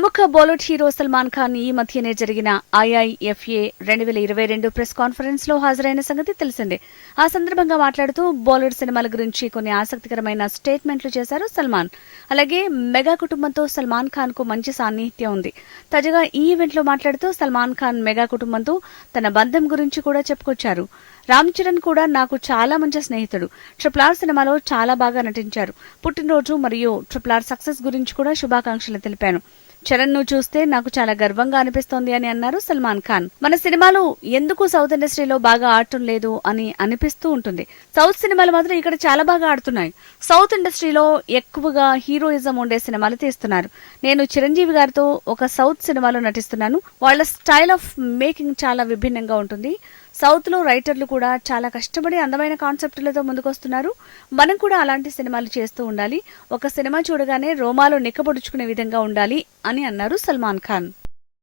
ప్రముఖ బాలీవుడ్ హీరో సల్మాన్ ఖాన్ ఈ మధ్యనే జరిగిన ఐఐఎఫ్ఏ రెండు వేల ఇరవై రెండు ప్రెస్ కాన్ఫరెన్స్లో హాజరైన సంగతి తెలిసిందే. ఆ సందర్భంగా మాట్లాడుతూ బాలీవుడ్ సినిమాల గురించి కొన్ని ఆసక్తికరమైన స్టేట్మెంట్లు చేశారు సల్మాన్. అలాగే మెగా కుటుంబంతో సల్మాన్ ఖాన్కు మంచి సాన్నిహిత్యం ఉంది. తాజాగా ఈ ఈవెంట్లో మాట్లాడుతూ సల్మాన్ ఖాన్ మెగా కుటుంబంతో తన బంధం గురించి కూడా చెప్పుకొచ్చారు. రామ్ చరణ్ కూడా నాకు చాలా మంచి స్నేహితుడు. ట్రిపుల్ ఆర్ సినిమాలో చాలా బాగా నటించారు. పుట్టినరోజు మరియు ట్రిపుల్ ఆర్ సక్సెస్ గురించి కూడా శుభాకాంక్షలు తెలిపాను. చరణ్ను చూస్తే నాకు చాలా గర్వంగా అనిపిస్తోంది అని అన్నారు సల్మాన్ ఖాన్. మన సినిమాలు ఎందుకు సౌత్ ఇండస్ట్రీలో బాగా ఆడటం లేదు అని అనిపిస్తూ ఉంటుంది. సౌత్ సినిమాలు మాత్రం ఇక్కడ చాలా బాగా ఆడుతున్నాయి. సౌత్ ఇండస్ట్రీలో ఎక్కువగా హీరోయిజం ఉండే సినిమాలు తీస్తున్నారు. నేను చిరంజీవి గారితో ఒక సౌత్ సినిమాలో నటిస్తున్నాను. వాళ్ళ స్టైల్ ఆఫ్ మేకింగ్ చాలా విభిన్నంగా ఉంటుంది. సౌత్లో రైటర్లు కూడా చాలా కష్టపడి అందమైన కాన్సెప్టులతో ముందుకొస్తున్నారు. మనం కూడా అలాంటి సినిమాలు చేస్తూ ఉండాలి. ఒక సినిమా చూడగానే రోమాలో నిక్కబొడుచుకునే విధంగా ఉండాలి అని అన్నారు సల్మాన్ ఖాన్.